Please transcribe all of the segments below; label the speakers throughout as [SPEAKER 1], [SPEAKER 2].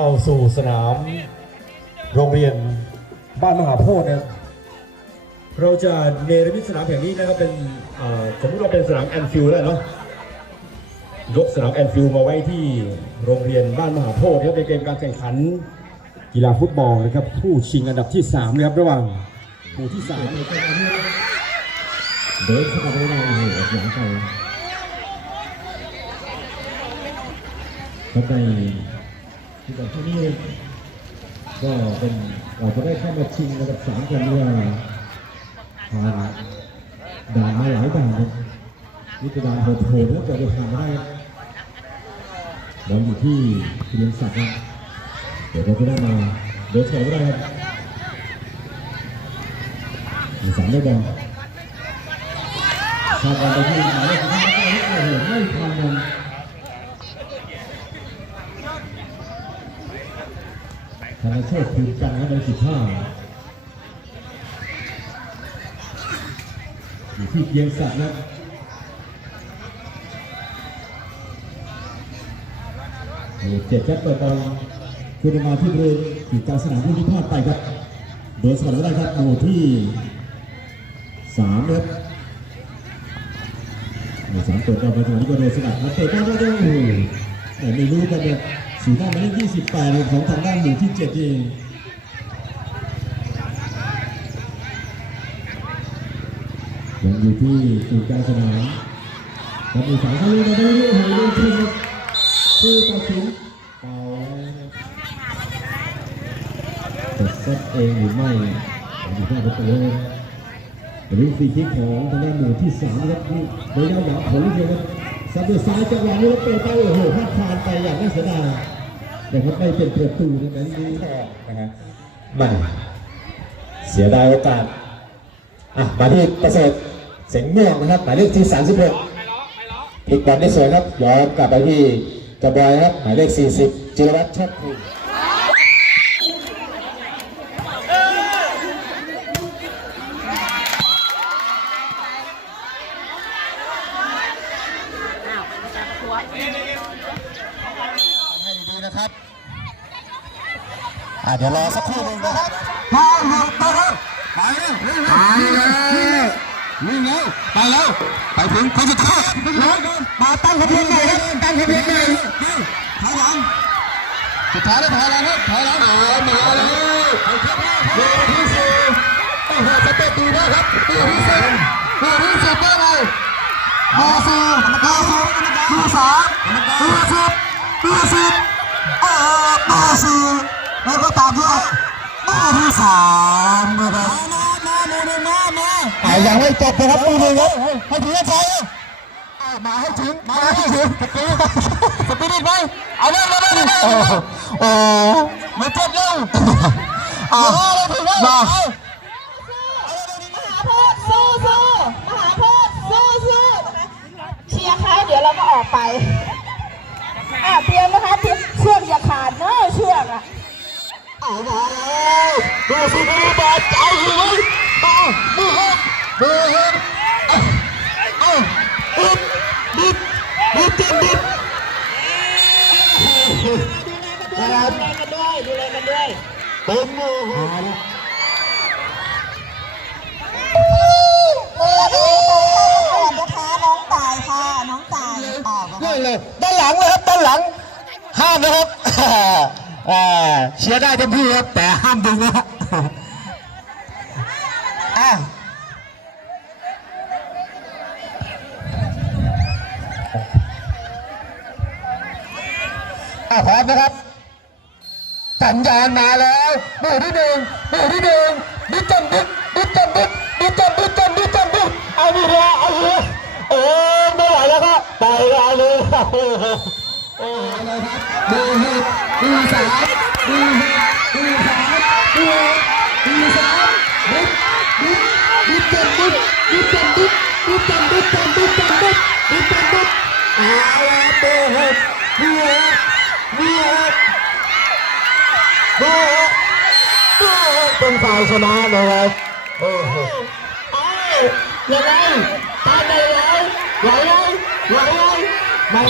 [SPEAKER 1] เข้าสู่สนาม โรงเรียนบ้านมหาโพธิ์นะครับเราจะเนรมิตสนามแห่งนี้นะครับเป็นอ่อสมมติว่าเป็นสนามแอนฟิลด์แล้วเนาะยกสนามแอนฟิลด์มาไว้ที่โรงเรียนบ้านมหาโพธิ์นะครับในเกมการแข่งขันกีฬาฟุตบอลนะครับผู้ชิงอันดับที่3นะครับระหว่างหมู่ที่3
[SPEAKER 2] เดินเข้าไปไม่ได้โอ้โหหลังไปครับใน ที่แบบที่นี่ก็เป็นเราจะได้เข้ามาชิงระดับสามกันเนี่ยผ่านด่านมาหลายด่านเลยนี่เป็นด่านโหดๆแล้วจะผ่านได้บอลอยู่ที่พิเรียนศักดิ์ครับเดี๋ยวเราจะได้มาเดินสองก็ได้ครับสามได้บอลทำอะไรที่หมายเลขที่ห้าไม่ทันมัน ธนาโชคคืนกันนะในสิบห้าอยู่ที่เพียงสัตว์นะเจ็ดแจ็คเปิดบอลคุณมาที่บริเวณขีดกลางสนามผู้ที่พลาดไปครับโดนสกัดไว้ได้ครับหมู่ที่สามครับสามเปิดบอลมาตรงนี้ก็โดนสกัดครับเปิดบอลได้โอ้โหแต่ไม่รู้กันเนี่ย สีหน้าหมายเลข28เลยของทางด้านหมู่ที่7เองยังอยู่ที่ศูนย์กางสนามแล้วมีสายเข้าเล่นมาได้โอ้โหโดนทีมผู้ตัดสินเป่าจะเซตเองหรือไม่อยู่ที่ประตูเลยหรือฟรีคิกของทางด้านหมู่ที่สามนะครับนี่โดยเอาหวังผลลูกเดียวครับ ซัดด้วยซ้ายจังหวะนี้แล้วเปิดไปโอ้โหพลาดผ่านไปอย่างน่าเสียดายนะครับไม่เป็นประตูในแบบนี้
[SPEAKER 1] นะฮะมันเสียดายโอกาสอะมาที่ประเสริฐเสียงม่วงนะครับหมายเลขที่ 36พลิกบอลได้สวยครับย้อนกลับไปที่กระบอยครับหมายเลข 40 จิรวัตรชอบคุณ
[SPEAKER 3] ให้ดีๆนะครับ อ่าเดี๋ยวรอสักครู่หนึ่งนะครับพอหยุดนะครับไปแล้วไปแล้ววิ่งแล้วไปแล้วไปถึงคนสุดท้ายมาตั้งขบวนใหม่ครับตั้งขบวนใหม่ถอยหลังสุดท้ายแล้วถอยหลังครับถอยหลังโอ้โหหนีเลยเบอร์ที่สี่โอ้โหสเตปดีมากครับเบอร์ที่สี่เบอร์ที่สิบได้ไงเบอร์สี่เบอร์สี่เบอร์สามเบอร์สิบเบอร์สิบเออเบอร์สี่ แล้วก็ตามด้วยเบอร์ที่สามนะครับมามามามามาแต่ยังไม่จบนะครับมือหนึ่งครับให้ถึงให้ใจมาให้ถึงมาให้ถึงสปีดสปีดไหมเอาเลยมาเลยโอ้โอ้ไม่จบแล้วอ่ามา
[SPEAKER 4] มหาโพธิ์สู้สู้มหาโพธิ์สู้สู้เชียร์เขาเดี๋ยวเราก็ออกไปอะเตรียมนะคะเตรียมเชือกอย่าขาดเนอะเชือกอะ
[SPEAKER 3] เอา มาแล้วดูสิดูบาดใจเลยเอามือครับมือครับเอาเอาดิบดิบดิบดิบดิบ
[SPEAKER 4] ดูแลกันด้วยดูแลกันด้วย
[SPEAKER 3] เต็มมือครับ
[SPEAKER 4] เออดูนะคะน้องตาน้องตายออก
[SPEAKER 3] เลยเลยด้านหลังเลยครับด้านหลังห้ามนะครับอ่า เชียร์ได้เต็มที่ครับ แต่ห้ามดึงนะอะอะพร้อมนะครับ สัญญาณมาแล้วหมู่ที่หนึ่งหมู่ที่หนึ่งบิ๊กจัมบิ๊กบิ๊กจัมบิ๊กบิ๊กจัมบิ๊กจัมบิ๊กจัมบิ๊กเอาดีเลยเอาดีเลยเออไม่ไหวแล้วครับไปแล้วเลยรับโอ้โหโอ้โหเลยครับ ดูหกดูสามดูหกดูสามดูหกดูสามบิ๊กบิ๊กบิ๊กจัมบิ๊กบิ๊กจัมบิ๊กบิ๊กจัมบิ๊กจัมบิ๊กจัมบิ๊กบิ๊กจัมบิ๊กเอาละดูหกดูหกดูหกดูดูเป็นฝ่ายชนะนะครับโอ้โหเอายังไงตามไปแล้วไหวไหมไหวไหมไม่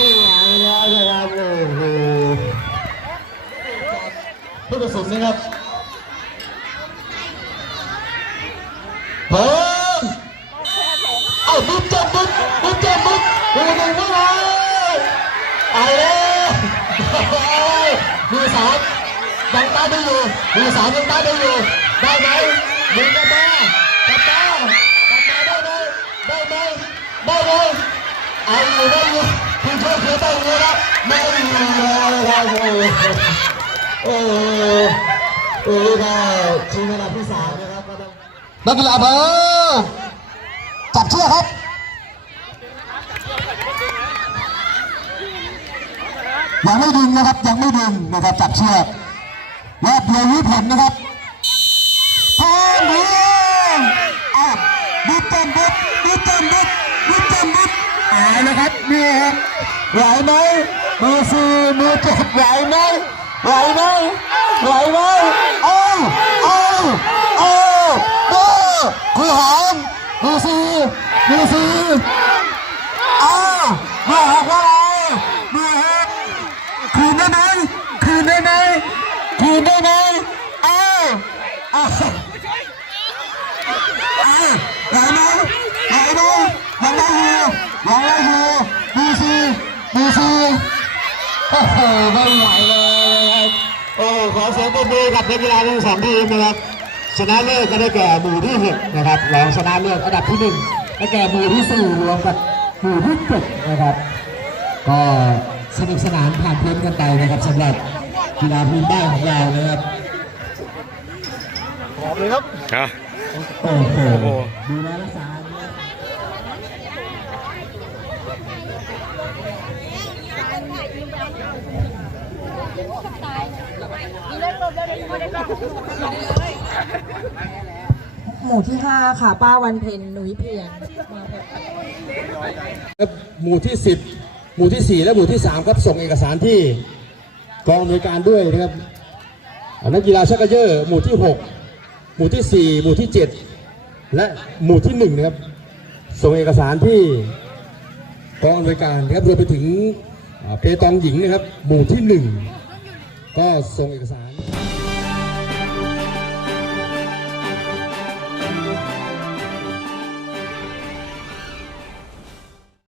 [SPEAKER 3] ไหลวนะครับโอ้โหผู้ตัด สินนะครับเพิ่มเอาบุ๊บจับบุ๊บบุ๊บจับบุ๊บดูดูไม่ไหวเอาเลยมือสามยังตาดูอยู่มือสามยังตาดูอยู่ได้ไหมดึงกลับมากลับมากลับมาได้ไหมได้ไหมได้ไหมเอาอยู่ได้อยู่คุณช่วยคือได้อยู่แล้วไม่อยู่แล้วครับ โอ้โหโอ้โหก็ชิงระดับที่สามนะครับนักกีฬาเบอร์จับเชือกครับยังไม่ดึงนะครับยังไม่ดึงนะครับจับเชือกรอบเดียวรู้ผลนะครับพอมเรื่องอะบิ๊กเต็มบิ๊กบิ๊กเต็มบิ๊กบิ๊กเต็มบิ๊กอ่านะครับนี่ครับไหวไหมมือสี่มือเจ็ดไหวไหม ไหวไหมไหวไหมเอาเอาเอาเบอร์คุยหอมมือสี่มือสี่เอามือหกว่าไงมือหกคืนได้ไหมคืนได้ไหมคืนได้ไหมเอ้าเอ้าเอ้าไหวไหมไหวไหมยังได้อยู่ยังได้อยู่ดูสิดูสิโอ้โหไม่ไหว บมือกับนักกีฬาทั้งสองทีมนะครับชนะเลิศก็ได้แก่หมู่ที่หกนะครับรองชนะเลิศอันดับที่หนึ่งได้แก่หมู่ที่สี่รวมกับหมู่ที่เจ็ดนะครับ ก็สนุกสนานผ่านพ้นกันไปนะครับสำหรับกีฬาพื้นบ้านของเรานะครับ
[SPEAKER 1] อะ
[SPEAKER 3] โอ้โห
[SPEAKER 1] โอ้
[SPEAKER 3] ดูแลรักษานะครับ
[SPEAKER 4] หมู่ที่ 5 ค่ะ ป้าวันเพ็ญหนุยเพียงมาพบ
[SPEAKER 1] ครับหมู่ที่ 10 หมู่ที่ 4 และหมู่ที่ 3 ครับส่งเอกสารที่กองอำนวยการด้วยนะครับนักกีฬาชักกระเยอร์หมู่ที่ 6 หมู่ที่ 4 หมู่ที่ 7 และหมู่ที่1นะครับส่งเอกสารที่กองอำนวยการนะครับรวมไปถึงเปตองหญิงนะครับ หมู่ที่ 1 ก็ส่งเอกสาร